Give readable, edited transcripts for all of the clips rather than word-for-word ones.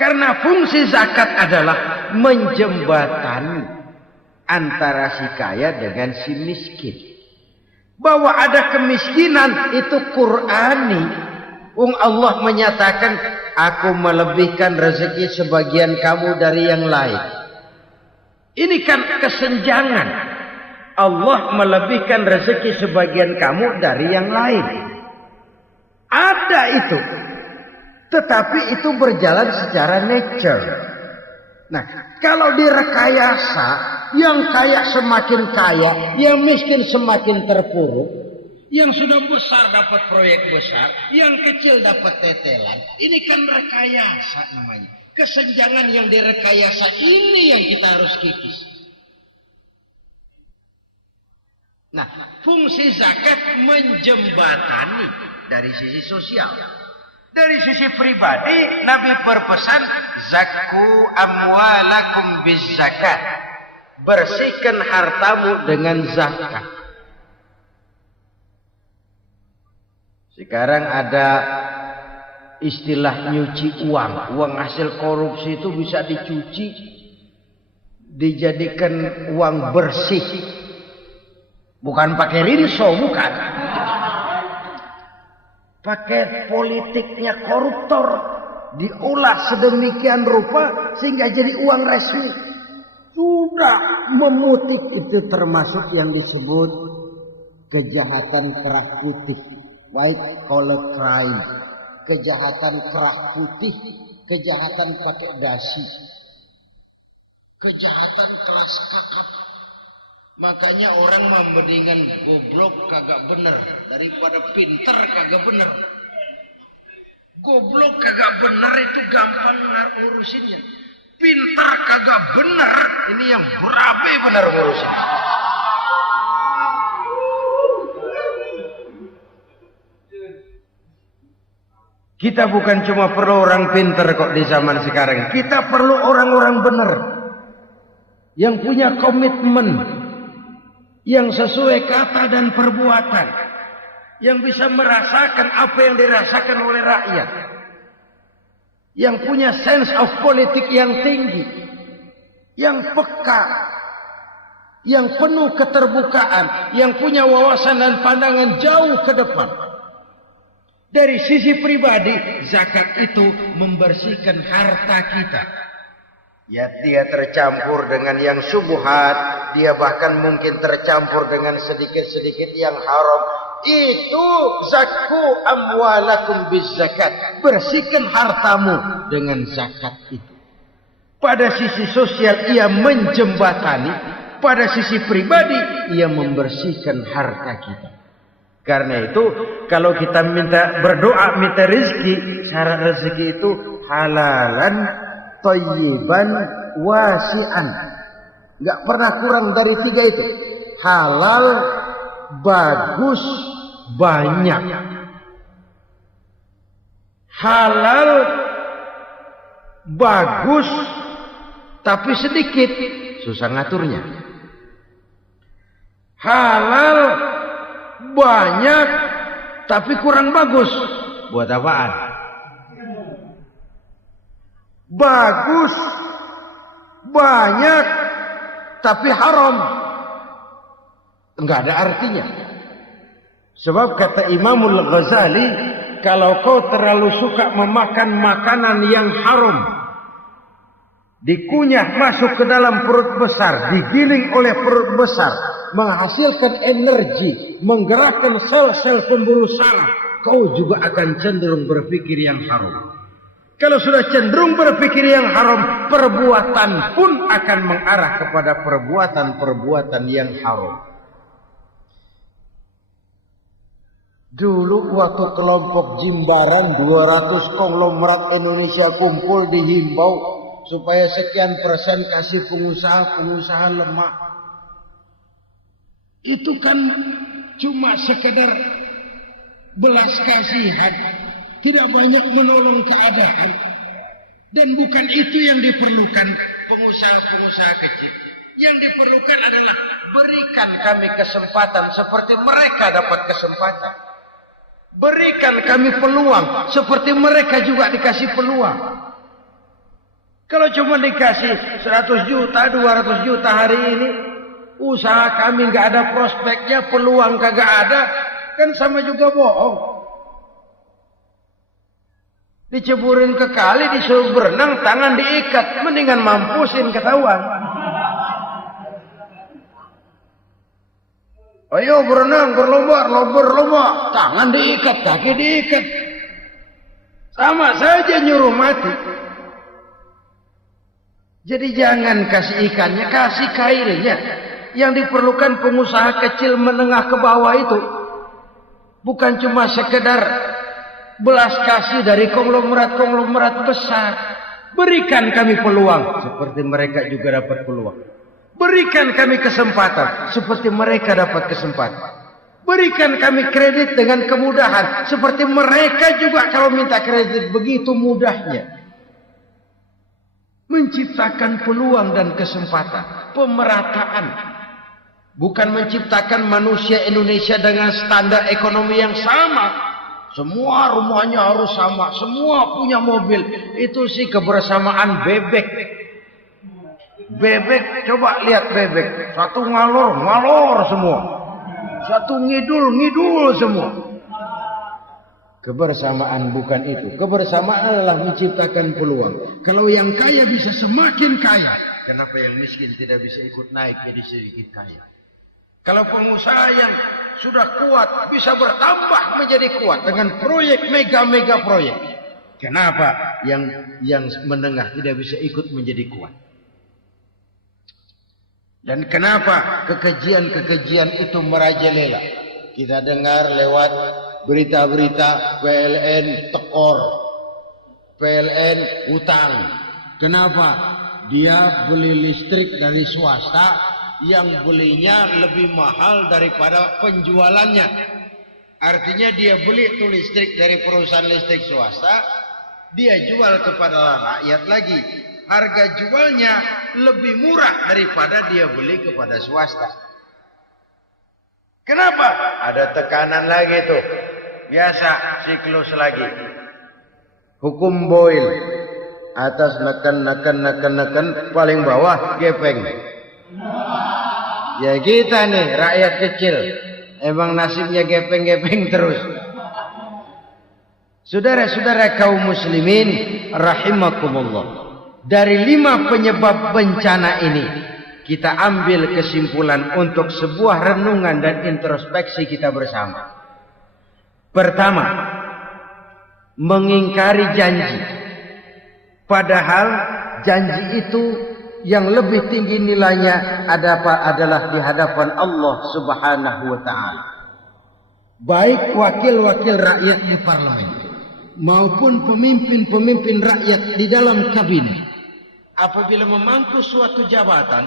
Karena fungsi zakat adalah menjembatani antara si kaya dengan si miskin. Bahwa ada kemiskinan itu Qur'ani. Allah menyatakan, aku melebihkan rezeki sebagian kamu dari yang lain. Ini kan kesenjangan. Allah melebihkan rezeki sebagian kamu dari yang lain. Ada itu. Tetapi itu berjalan secara nature. Nah, kalau direkayasa, yang kaya semakin kaya, yang miskin semakin terpuruk, yang sudah besar dapat proyek besar, yang kecil dapat tetelan. Ini kan rekayasa namanya. Kesenjangan yang direkayasa ini yang kita harus kikis. Nah, fungsi zakat menjembatani dari sisi sosial. Dari sisi pribadi, Nabi berpesan, zakku amwalakum biz zakat. Bersihkan hartamu dengan zakat. Sekarang ada istilah nyuci uang. Uang hasil korupsi itu bisa dicuci, dijadikan uang bersih. Bukan pakai rinso, bukan. Pakai politiknya koruptor, diolah sedemikian rupa sehingga jadi uang resmi. Sudah memutih, itu termasuk yang disebut kejahatan kerah putih, white collar crime, kejahatan kerah putih, kejahatan pakai dasi, kejahatan kelas kakap. Makanya orang mendingan goblok kagak bener daripada pinter kagak bener. Goblok kagak bener itu gampang ngurusinnya. Pinter kagak bener ini yang berabe bener ngurusin. Kita bukan cuma perlu orang pinter kok di zaman sekarang. Kita perlu orang-orang bener yang punya komitmen, yang sesuai kata dan perbuatan, yang bisa merasakan apa yang dirasakan oleh rakyat, yang punya sense of politik yang tinggi, yang peka, yang penuh keterbukaan, yang punya wawasan dan pandangan jauh ke depan. Dari sisi pribadi, zakat itu membersihkan harta kita. Ya, dia tercampur dengan yang syubhat, dia bahkan mungkin tercampur dengan sedikit-sedikit yang haram. Itu zakku amwalakum biz zakat. Bersihkan hartamu dengan zakat itu. Pada sisi sosial ia menjembatani, pada sisi pribadi ia membersihkan harta kita. Karena itu kalau kita berdoa minta rezeki, syarat rezeki itu halalan thayyiban wasi'an. Enggak pernah kurang dari 3 itu. Halal, bagus, banyak. Halal, bagus, tapi sedikit, susah ngaturnya. Halal, banyak, tapi kurang bagus. Buat apaan? Bagus, banyak, tapi haram. Enggak ada artinya. Sebab kata Imamul Ghazali, kalau kau terlalu suka memakan makanan yang haram, dikunyah masuk ke dalam perut besar, digiling oleh perut besar, menghasilkan energi, menggerakkan sel-sel pembuluh saraf, kau juga akan cenderung berpikir yang haram. Kalau sudah cenderung berpikir yang haram, perbuatan pun akan mengarah kepada perbuatan-perbuatan yang haram. Dulu waktu kelompok Jimbaran 200 konglomerat Indonesia kumpul dihimbau supaya sekian persen kasih pengusaha-pengusaha lemah. Itu kan cuma sekedar belas kasihan, tidak banyak menolong keadaan. Dan bukan itu yang diperlukan pengusaha-pengusaha kecil. Yang diperlukan adalah berikan kami kesempatan seperti mereka dapat kesempatan. Berikan kami peluang seperti mereka juga dikasih peluang. Kalau cuma dikasih 100 juta, 200 juta hari ini, usaha kami nggak ada prospeknya, peluang kagak ada, kan sama juga bohong. Diceburin ke kali, disuruh berenang, tangan diikat, mendingan mampusin ketahuan. Ayo berenang, berlomba, tangan diikat, kaki diikat. Sama saja nyuruh mati. Jadi jangan kasih ikannya, kasih kailnya. Yang diperlukan pengusaha kecil menengah ke bawah itu bukan cuma sekedar belas kasih dari konglomerat besar. Berikan kami peluang seperti mereka juga dapat peluang. Berikan kami kesempatan seperti mereka dapat kesempatan. Berikan kami kredit dengan kemudahan seperti mereka juga kalau minta kredit begitu mudahnya. Menciptakan peluang dan kesempatan, pemerataan. Bukan menciptakan manusia Indonesia dengan standar ekonomi yang sama. Semua rumahnya harus sama, semua punya mobil. Itu sih kebersamaan bebek. Bebek, coba lihat bebek. Satu ngalor semua. Satu ngidul semua. Kebersamaan bukan itu. Kebersamaan adalah menciptakan peluang. Kalau yang kaya bisa semakin kaya, kenapa yang miskin tidak bisa ikut naik jadi sedikit kaya? Kalau pengusaha yang sudah kuat bisa bertambah menjadi kuat dengan proyek mega proyek, kenapa yang menengah tidak bisa ikut menjadi kuat? Dan kenapa kekejian itu merajalela? Kita dengar lewat berita-berita PLN tekor, PLN utang. Kenapa? Dia beli listrik dari swasta yang belinya lebih mahal daripada penjualannya. Artinya dia beli itu listrik dari perusahaan listrik swasta, dia jual kepada rakyat lagi. Harga jualnya lebih murah daripada dia beli kepada swasta. Kenapa? Ada tekanan lagi tuh. Biasa siklus lagi. Hukum Boyle. Atas neken, paling bawah gepeng. Ya kita nih rakyat kecil. Emang nasibnya gepeng terus. Saudara-saudara kaum muslimin rahimakumullah. Dari 5 penyebab bencana ini kita ambil kesimpulan untuk sebuah renungan dan introspeksi kita bersama. Pertama, mengingkari janji. Padahal janji itu yang lebih tinggi nilainya adalah di hadapan Allah Subhanahu wa taala. Baik wakil-wakil rakyat di parlemen maupun pemimpin-pemimpin rakyat di dalam kabinet, apabila memangku suatu jabatan,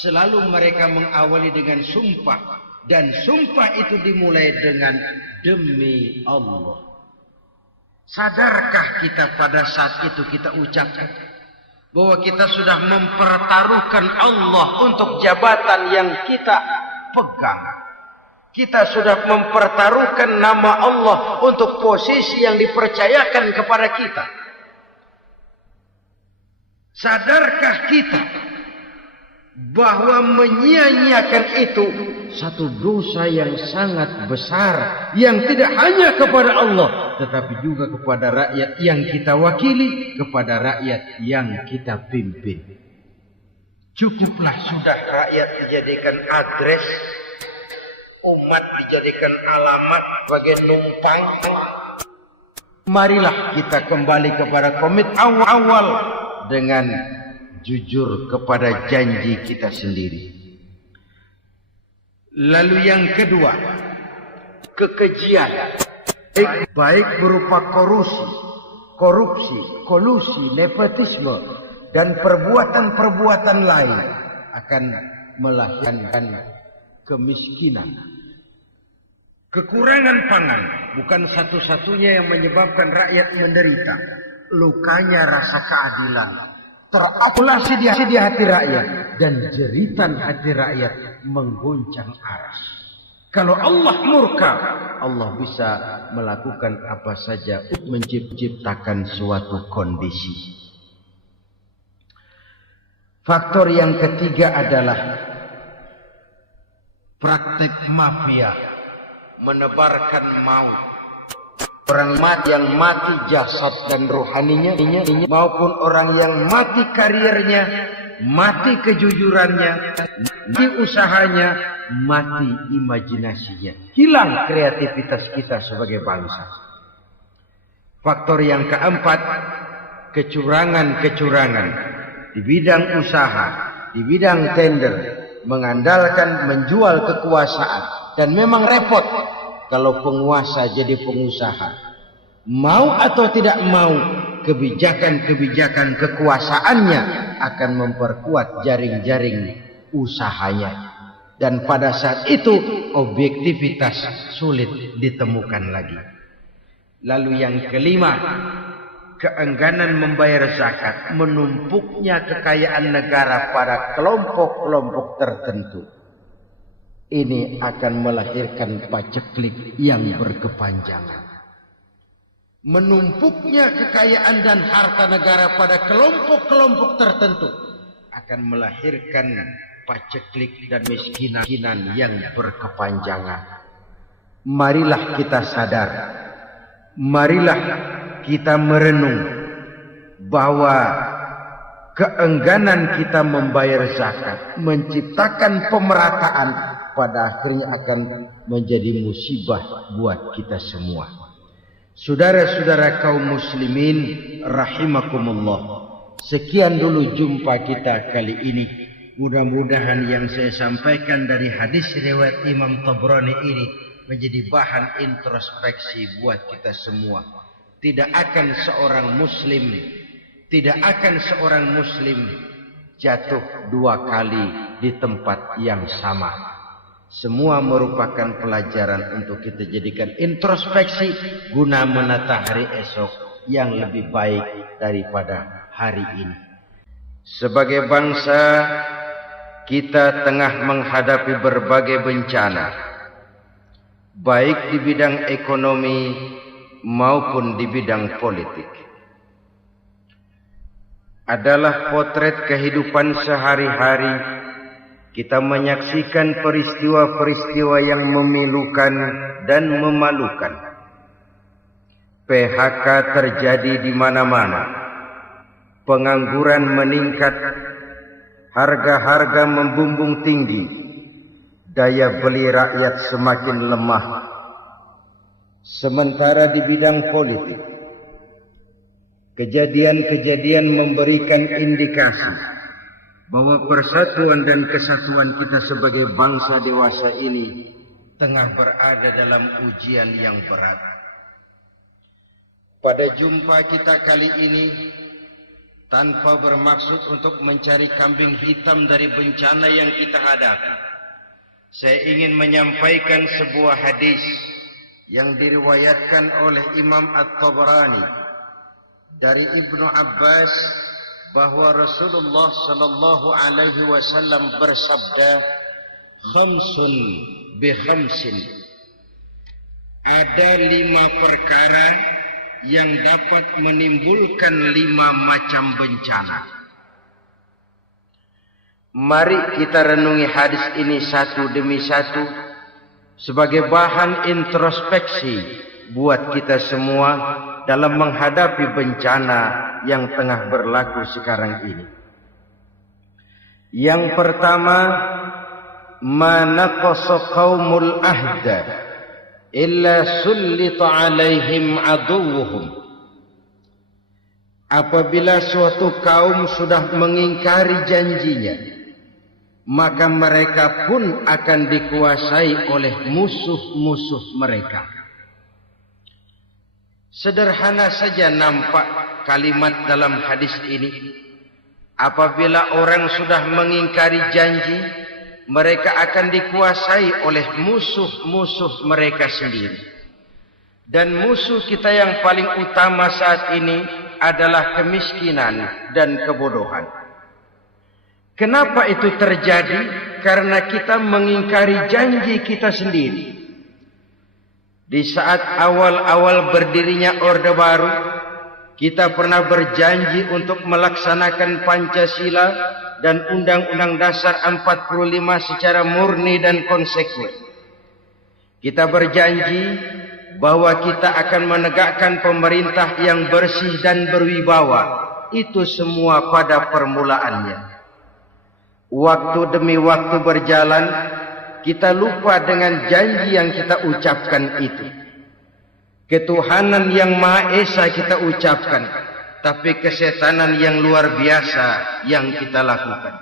selalu mereka mengawali dengan sumpah. Dan sumpah itu dimulai dengan demi Allah. Sadarkah kita pada saat itu kita ucapkan bahwa kita sudah mempertaruhkan Allah untuk jabatan yang kita pegang. Kita sudah mempertaruhkan nama Allah untuk posisi yang dipercayakan kepada kita. Sadarkah kita bahwa menyia-nyiakan itu satu dosa yang sangat besar, yang tidak hanya kepada Allah tetapi juga kepada rakyat yang kita wakili, kepada rakyat yang kita pimpin. Cukuplah sudah rakyat dijadikan adres, umat dijadikan alamat sebagai numpang. Marilah kita kembali kepada komit awal dengan jujur kepada janji kita sendiri. Lalu yang kedua, kekejian, baik berupa korupsi, kolusi, nepotisme, dan perbuatan-perbuatan lain akan melahirkan kemiskinan. Kekurangan pangan bukan satu-satunya yang menyebabkan rakyat menderita. Lukanya rasa keadilan terakumulasi di hati rakyat, dan jeritan hati rakyat mengguncang aras. Kalau Allah murka, Allah bisa melakukan apa saja untuk menciptakan suatu kondisi. Faktor yang ketiga adalah praktek mafia, menebarkan maut. Orang yang mati jasad dan rohaninya maupun orang yang mati karirnya, mati kejujurannya, mati usahanya, mati imajinasinya. Hilang kreativitas kita sebagai bangsa. Faktor yang keempat, kecurangan-kecurangan di bidang usaha, di bidang tender, mengandalkan menjual kekuasaan. Dan memang repot kalau penguasa jadi pengusaha. Mau atau tidak mau, kebijakan-kebijakan kekuasaannya akan memperkuat jaring-jaring usahanya. Dan pada saat itu objektivitas sulit ditemukan lagi. Lalu yang kelima, keengganan membayar zakat, menumpuknya kekayaan negara pada kelompok-kelompok tertentu. Ini akan melahirkan paceklik yang berkepanjangan. Menumpuknya kekayaan dan harta negara pada kelompok-kelompok tertentu akan melahirkan paceklik dan miskinan yang berkepanjangan. Marilah kita sadar, marilah kita merenung bahwa keengganan kita membayar zakat menciptakan pemerataan pada akhirnya akan menjadi musibah buat kita semua. Saudara-saudara kaum muslimin rahimakumullah, sekian dulu jumpa kita kali ini. Mudah-mudahan yang saya sampaikan dari hadis riwayat Imam Tabrani ini menjadi bahan introspeksi buat kita semua. Tidak akan seorang muslim jatuh dua kali di tempat yang sama. Semua merupakan pelajaran untuk kita jadikan introspeksi guna menata hari esok yang lebih baik daripada hari ini. Sebagai bangsa, kita tengah menghadapi berbagai bencana, baik di bidang ekonomi maupun di bidang politik. Adalah potret kehidupan sehari-hari. Kita menyaksikan peristiwa-peristiwa yang memilukan dan memalukan. PHK terjadi di mana-mana. Pengangguran meningkat, harga-harga membumbung tinggi, daya beli rakyat semakin lemah. Sementara di bidang politik, kejadian-kejadian memberikan indikasi bahwa persatuan dan kesatuan kita sebagai bangsa dewasa ini tengah berada dalam ujian yang berat. Pada jumpa kita kali ini, tanpa bermaksud untuk mencari kambing hitam dari bencana yang kita hadapi, saya ingin menyampaikan sebuah hadis yang diriwayatkan oleh Imam At-Tabrani dari Ibnu Abbas, bahwa Rasulullah sallallahu alaihi wasallam bersabda, khamsun bi khamsin. Ada 5 perkara yang dapat menimbulkan 5 macam bencana. Mari kita renungi hadis ini satu demi satu sebagai bahan introspeksi buat kita semua dalam menghadapi bencana yang tengah berlaku sekarang ini. Yang pertama, manaqasa qaumul ahda illa sullita alaihim aduwwuhum. Apabila suatu kaum sudah mengingkari janjinya, maka mereka pun akan dikuasai oleh musuh-musuh mereka. Sederhana saja nampak kalimat dalam hadis ini. Apabila orang sudah mengingkari janji, mereka akan dikuasai oleh musuh-musuh mereka sendiri. Dan musuh kita yang paling utama saat ini adalah kemiskinan dan kebodohan. Kenapa itu terjadi? Karena kita mengingkari janji kita sendiri. Di saat awal-awal berdirinya Orde Baru, Kita pernah berjanji untuk melaksanakan Pancasila dan Undang-Undang Dasar 45 secara murni dan konsekuen. Kita berjanji bahwa kita akan menegakkan pemerintah yang bersih dan berwibawa. Itu semua pada permulaannya. Waktu demi waktu berjalan, kita lupa dengan janji yang kita ucapkan itu. Ketuhanan yang Maha Esa kita ucapkan, tapi kesetanan yang luar biasa yang kita lakukan.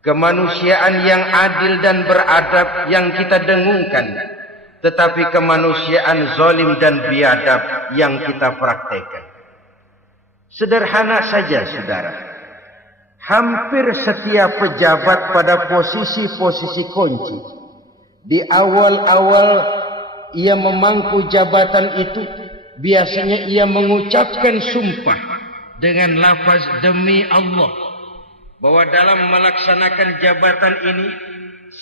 Kemanusiaan yang adil dan beradab yang kita dengungkan, tetapi kemanusiaan zalim dan biadab yang kita praktekkan. Sederhana saja, saudara. Hampir setiap pejabat pada posisi-posisi kunci, di awal-awal ia memangku jabatan itu, biasanya ia mengucapkan sumpah dengan lafaz demi Allah, bahwa dalam melaksanakan jabatan ini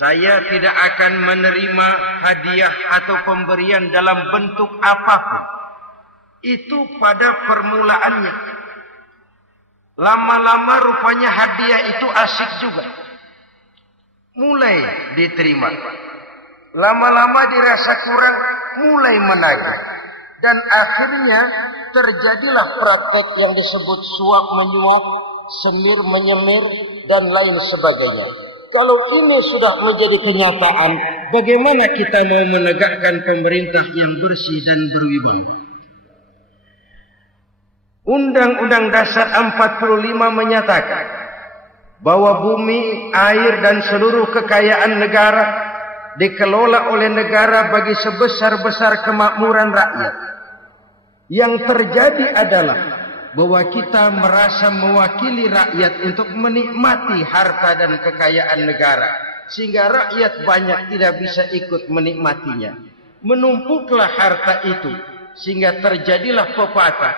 saya tidak akan menerima hadiah atau pemberian dalam bentuk apapun. Itu pada permulaannya. Lama-lama rupanya hadiah itu asik juga, mulai diterima. Lama-lama dirasa kurang, mulai menagih. Dan akhirnya terjadilah praktek yang disebut suap menyuap, semir menyemir, dan lain sebagainya. Kalau ini sudah menjadi kenyataan, bagaimana kita mau menegakkan pemerintah yang bersih dan berwibawa? Undang-Undang Dasar 45 menyatakan bahwa bumi, air, dan seluruh kekayaan negara dikelola oleh negara bagi sebesar-besar kemakmuran rakyat. Yang terjadi adalah bahwa kita merasa mewakili rakyat untuk menikmati harta dan kekayaan negara, sehingga rakyat banyak tidak bisa ikut menikmatinya. Menumpuklah harta itu sehingga terjadilah pepatah,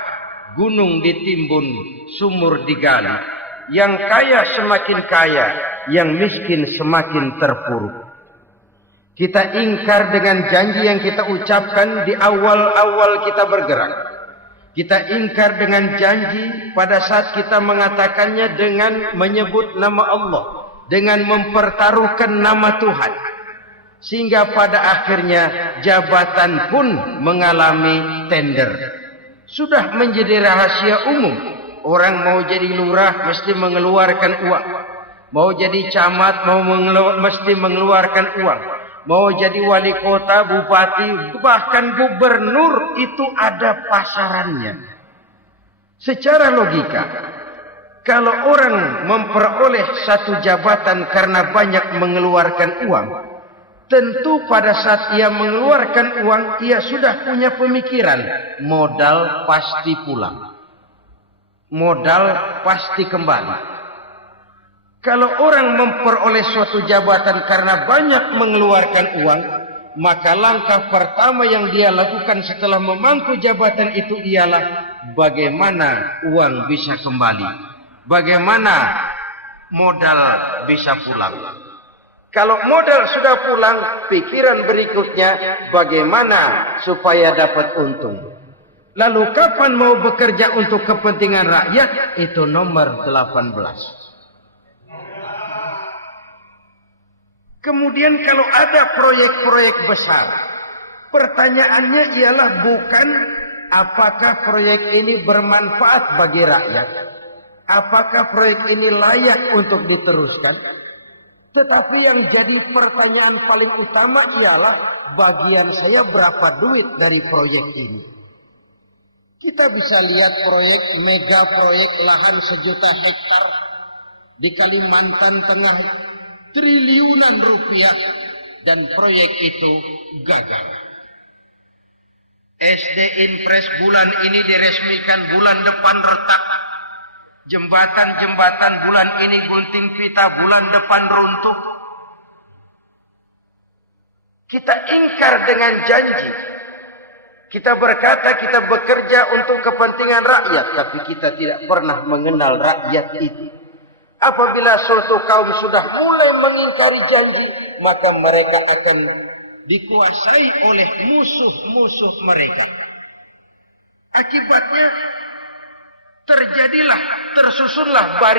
gunung ditimbun, sumur digali. Yang kaya semakin kaya, yang miskin semakin terpuruk. Kita ingkar dengan janji yang kita ucapkan di awal-awal kita bergerak. Kita ingkar dengan janji pada saat kita mengatakannya dengan menyebut nama Allah, dengan mempertaruhkan nama Tuhan. Sehingga pada akhirnya jabatan pun mengalami tender. Sudah menjadi rahasia umum. Orang mau jadi lurah mesti mengeluarkan uang. Mau jadi camat mesti mengeluarkan uang. Mau jadi wali kota, bupati, bahkan gubernur, itu ada pasarannya. Secara logika, kalau orang memperoleh satu jabatan karena banyak mengeluarkan uang, tentu pada saat ia mengeluarkan uang, ia sudah punya pemikiran, modal pasti pulang. Modal pasti kembali. Kalau orang memperoleh suatu jabatan karena banyak mengeluarkan uang, maka langkah pertama yang dia lakukan setelah memangku jabatan itu ialah bagaimana uang bisa kembali, bagaimana modal bisa pulang. Kalau modal sudah pulang, pikiran berikutnya bagaimana supaya dapat untung. Lalu kapan mau bekerja untuk kepentingan rakyat? Itu nomor 18. Kemudian kalau ada proyek-proyek besar, pertanyaannya ialah bukan apakah proyek ini bermanfaat bagi rakyat, apakah proyek ini layak untuk diteruskan, tetapi yang jadi pertanyaan paling utama ialah bagian saya berapa duit dari proyek ini. Kita bisa lihat proyek, mega proyek lahan 1 juta hektar di Kalimantan Tengah, triliunan rupiah, dan proyek itu gagal. SD Impres bulan ini diresmikan, bulan depan retak. Jembatan-jembatan bulan ini gunting pita, bulan depan runtuh. Kita ingkar dengan janji. Kita berkata kita bekerja untuk kepentingan rakyat, tapi kita tidak pernah mengenal rakyat itu. Apabila suatu kaum sudah mulai mengingkari janji, maka mereka akan dikuasai oleh musuh-musuh mereka. Akibatnya terjadilah, tersusunlah barisan